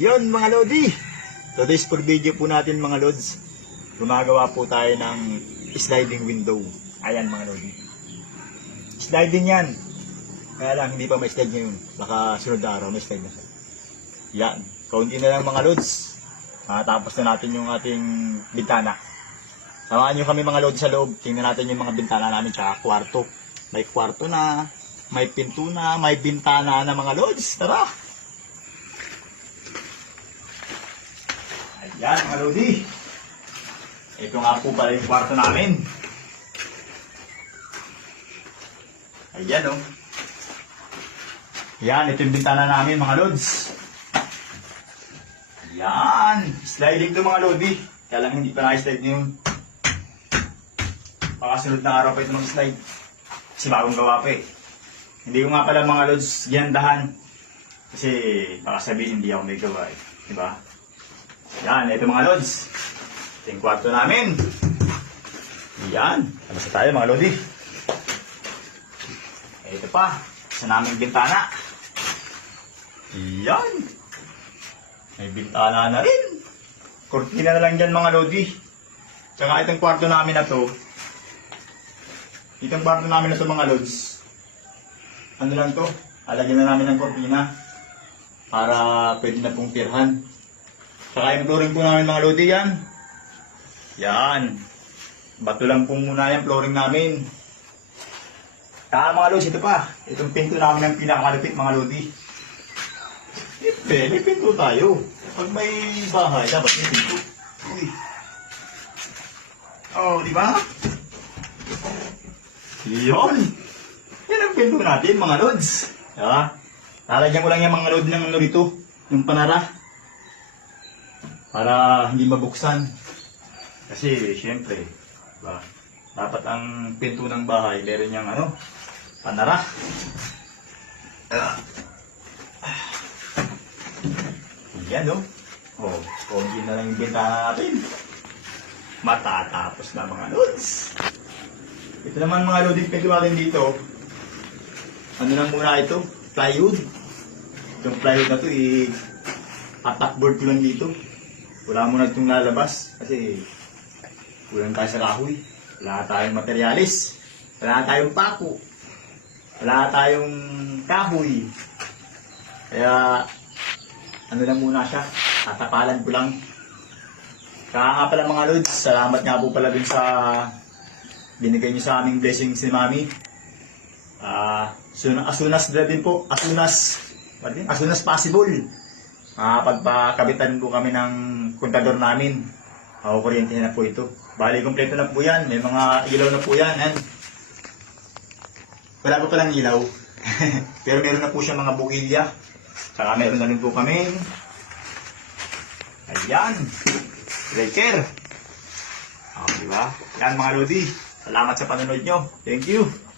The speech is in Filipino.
Yon mga Lodi. Today's for video po natin mga Lods. Gumagawa po tayo ng sliding window. Ayan mga Lodi. Sliding yan. Kaya lang hindi pa may slide ngayon. Baka sunod na araw may slide na. Yan. Kaunti na lang mga Lods. Matapos na natin yung ating bintana. Samahan nyo kami mga Lods sa loob. Tingnan natin yung mga bintana namin tsaka kwarto. May kwarto na. May pinto na. May bintana na mga Lods. Tara! Ayan, mga Lodi. Ito nga po pala yung kwarto namin. Ayan, oh. Yan, ito yung bintana namin, mga Lods. Yan. Sliding to, mga Lodi. Kaya lang hindi pa naka-slide ngayon. Baka sunod na araw pa ito mag-slide. Kasi bagong gawa pa eh. Hindi ko nga pala mga Lods gihandahan. Kasi baka sabihin hindi ako may gawa eh. Diba? Yan, ito mga lods. Ito yung kwarto namin. Yan. Labas tayo mga lodi. Ito pa. Sa naming bintana. Yan. May bintana na rin. Kortina na lang dyan mga lodi. Tsaka itong kwarto namin na to. Itong kwarto namin na to mga lods. Ano lang to? Alagyan na namin ng kortina. Para pwede na pong tirhan. Saka yung flooring po namin mga lodi yan. Yan. Bato lang po muna yung flooring namin. Saka mga lods, ito pa. Itong pinto namin ang pinakamalupit mga lodi. Siyempre, may pinto tayo. Pag may bahay, dapat may pinto. Uy. Oh, di ba? Yun. Yan ang pinto natin mga lods. Diba? Lalagyan ko lang yung mga load ng ano rito. Yung panara para hindi mabuksan. Kasi, syempre, ba, dapat ang pinto ng bahay, meron niyang ano, panara. Ah. Yan, no? Oh, konti na lang yung bintana natin. Matatapos na mga lods. Ito naman mga loading pinto natin dito. Ano lang muna ito? Plywood. Yung plywood na to, i- attackboard ko lang dito. Wala mo na itong lalabas kasi kulang tayo sa kahoy. Wala tayong materialis. Wala tayong pako. Wala tayong kahoy. Kaya ano lang muna siya. Tatapalan ko lang. Kaya nga pala mga lods, salamat nga po pala dun sa binigay niyo sa aming blessings ni Mami. Soon, as soon as din po, as soon as, as soon as possible. Ah, pagpakabitan po kami ng kontador namin. Ako kuryente na po ito. Bali, kompleto na po yan. May mga ilaw na po yan. Yan. Wala pa palang ilaw. Pero meron na po siya mga bukilya. Saka meron na rin po kami. Ayan. Breaker. Ah, di ba? Yan mga Lodi. Salamat sa panonood nyo. Thank you.